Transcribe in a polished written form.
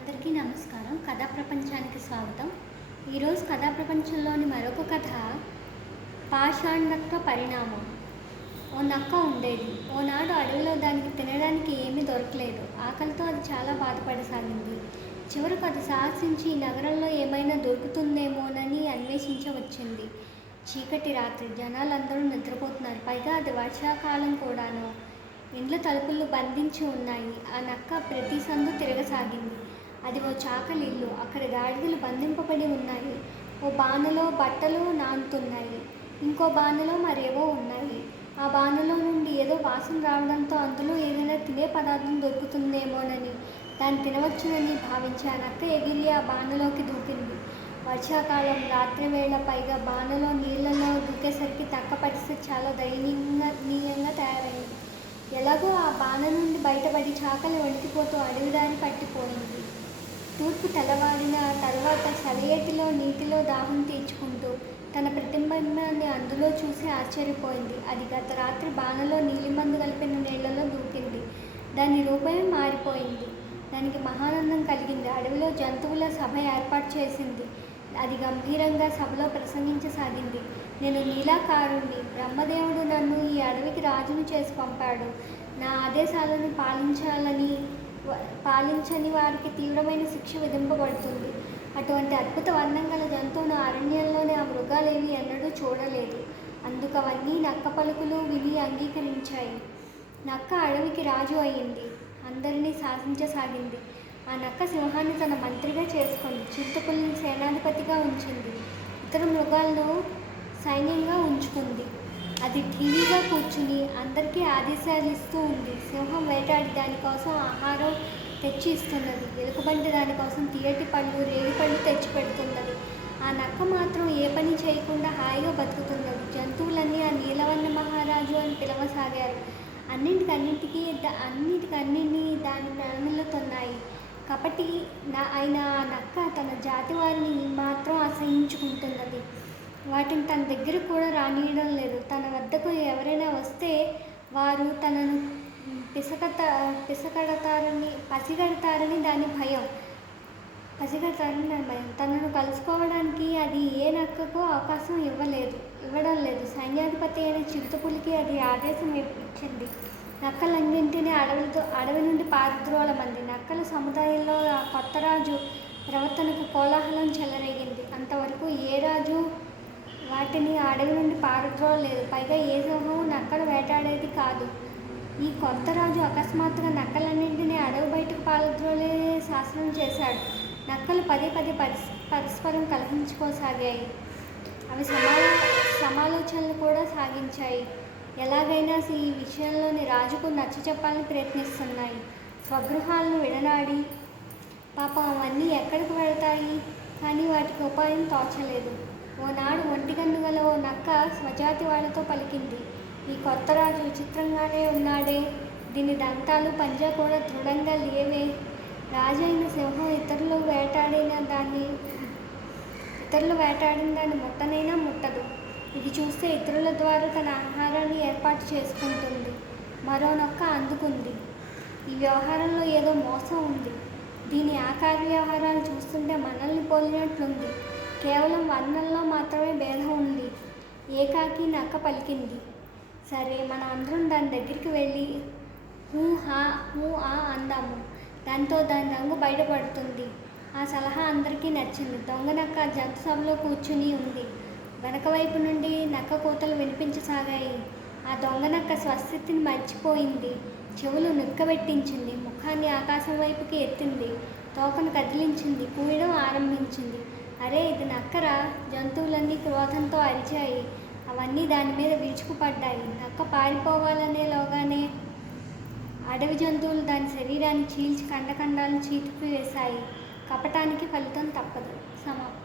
అందరికీ నమస్కారం. కథా ప్రపంచానికి స్వాగతం. ఈరోజు కథా ప్రపంచంలోని మరొక కథ పాషాండత్వ పరిణామం. ఓ నక్క ఉండేది. ఓనాడు అడవిలో దానికి తినడానికి ఏమీ దొరకలేదు. ఆకలితో అది చాలా బాధపడసాగింది. చివరకు అది సాహసించి ఈ నగరంలో ఏమైనా దొరుకుతుందేమోనని అన్వేషించవచ్చింది. చీకటి రాత్రి, జనాలందరూ నిద్రపోతున్నారు. పైగా అది వర్షాకాలం కూడాను. ఇండ్ల తలుపులు బంధించి ఉన్నాయి. ఆ నక్క ప్రతి సందు తిరగసాగింది. అది ఓ చాకలి ఇల్లు. అక్కడ గాడిదలు బంధింపబడి ఉన్నాయి. ఓ బాణలో బట్టలు నానుతున్నాయి. ఇంకో బాణలో మరేవో ఉన్నాయి. ఆ బాణలో నుండి ఏదో వాసన రావడంతో అందులో ఏదైనా తినే పదార్థం దొరుకుతుందేమోనని, దాన్ని తినవచ్చునని భావించి ఆ నక్క ఎగిరి ఆ బాణలోకి దూకింది. వర్షాకాలం, రాత్రివేళ, పైగా బాణలో నీళ్లలో దూకేసరికి తక్క పరిస్థితి చాలా దయనీయంగా తయారైంది. ఎలాగో ఆ బాణ నుండి బయటపడి చాకలి వణికిపోతూ అడవిదారి పట్టిపోయింది. తూర్పు తెల్లవారిన తరువాత సెలయేటిలో నీటిలో దాహం తీర్చుకుంటూ తన ప్రతిబింబాన్ని అందులో చూసి ఆశ్చర్యపోయింది. అది గత రాత్రి బాణలో నీలిమందు కలిపిన నీళ్లలో దూకింది. దాని రూపమే మారిపోయింది. దానికి మహానందం కలిగింది. అడవిలో జంతువుల సభ ఏర్పాటు చేసింది. అది గంభీరంగా సభలో ప్రసంగించసాగింది. నేను నీలాకారుణ్ణి. బ్రహ్మదేవుడు నన్ను ఈ అడవికి రాజును చేసి పంపాడు. నా ఆదేశాలను పాలించని వారికి తీవ్రమైన శిక్ష విధింపబడుతుంది. అటువంటి అద్భుత వర్ణం గల జంతువును అరణ్యంలోని ఆ మృగాలేవి ఎన్నడూ చూడలేదు. అందుకు అవన్నీ నక్క పలుకులు విని అంగీకరించాయి. నక్క అడవికి రాజు అయింది. అందరినీ శాసించసాగింది. ఆ నక్క సింహాన్ని తన మంత్రిగా చేసుకుంది. చిరుతపులిని సేనాధిపతిగా ఉంచింది. ఇతర మృగాలను సైన్యంగా ఉంచుకుంది. అది ఠీవీగా కూర్చుని అందరికీ ఆదేశాలు ఇస్తూ ఉంది. సింహం వేటాడి దానికోసం ఆహారం తెచ్చి ఇస్తున్నది. ఎలుకబంటి దానికోసం తీయటి పళ్ళు, రేగిపళ్ళు తెచ్చి పెడుతున్నది. ఆ నక్క మాత్రం ఏ పని చేయకుండా హాయిగా బతుకుతున్నది. జంతువులన్నీ ఆ నీలవన్న మహారాజు అని పిలవసాగారు. అన్నిటికన్నిటినీ దాని నెలమల్లుతున్నాయి. కపటి అయిన ఆ నక్క తన జాతి వారిని మాత్రం అసహించుకుంటున్నది. వాటిని తన దగ్గర కూడా రానియడం లేదు. తన వద్దకు ఎవరైనా వస్తే వారు తనను పసిగడతారని దాని భయం. తనను కలుసుకోవడానికి అది ఏ నక్కకు అవకాశం ఇవ్వడం లేదు. సైన్యాధిపతి అయిన చిరుతపులికి అది ఆదేశం ఇచ్చింది. నక్కలన్నింటినీ అడవి నుండి పారద్రోలమంది. నక్కల సముదాయంలో ఆ కొత్త రాజు ప్రవర్తనకు కోలాహలం చెలరేగింది. అంతవరకు ఏ రాజు వాటిని అడవి నుండి పారద్రోలలేదు. పైగా ఏ సింహం నక్కలు వేటాడేది కాదు. ఈ కొత్త రాజు అకస్మాత్తుగా నక్కలన్నింటినీ అడవి బయటకు పారద్రోలే శాసనం చేశాడు. నక్కలు పదే పరస్పరం కలహించుకోసాగాయి. అవి సమాలోచనలు కూడా సాగించాయి. ఎలాగైనా ఈ విషయంలోని రాజుకు నచ్చచెప్పాలని ప్రయత్నిస్తున్నాయి. స్వగృహాలను విడనాడి పాపం అవన్నీ ఎక్కడికి వెళతాయి? కానీ వాటికి ఉపాయం తోచలేదు. ఓనాడు ఒంటికన్ను గల ఓ నక్క స్వజాతి వాళ్ళతో పలికింది. ఈ కొత్త రాజు విచిత్రంగానే ఉన్నాడే. దీని దంతాలు, పంజా కూడా దృఢంగా లేవే. రాజు అయిన సింహం ఇతరులు వేటాడిన దాన్ని ముట్టనైనా ముట్టదు. ఇది చూస్తే ఇతరుల ద్వారా తన ఆహారాన్ని ఏర్పాటు చేసుకుంటుంది. మరో నక్క అందుకుంది. ఈ వ్యవహారంలో ఏదో మోసం ఉంది. దీని ఆకార వ్యవహారాలు చూస్తుంటే మనల్ని పోలినట్లుంది. కేవలం వర్ణంలో మాత్రమే భేదం ఉంది. ఏకాకి నక్క పలికింది. సరే, మనం అందరం దాని దగ్గరికి వెళ్ళి హూ ఆ అందాము. దాంతో దాని రంగు బయటపడుతుంది. ఆ సలహా అందరికీ నచ్చింది. దొంగ నక్క జంతు సభలో కూర్చుని ఉంది. వెనక వైపు నుండి నక్క కూతలు వినిపించసాగాయి. ఆ దొంగ నక్క స్వస్థితిని మర్చిపోయింది. చెవులు నిక్కబెట్టించింది. ముఖాన్ని ఆకాశం వైపుకి ఎత్తింది. తోకను కదిలించింది. కూయడం ఆరంభించింది. అరే, ఇది నక్కరా! జంతువులన్నీ క్రోధంతో అరిచాయి. అవన్నీ దాని మీద విరుచుకుపడ్డాయి. నక్క పారిపోవాలనేలోగానే అడవి జంతువులు దాని శరీరాన్ని చీల్చి ఖండఖండాలను చీల్చివేశాయి. కపటానికి ఫలితం తప్పదు. సమాప్తం.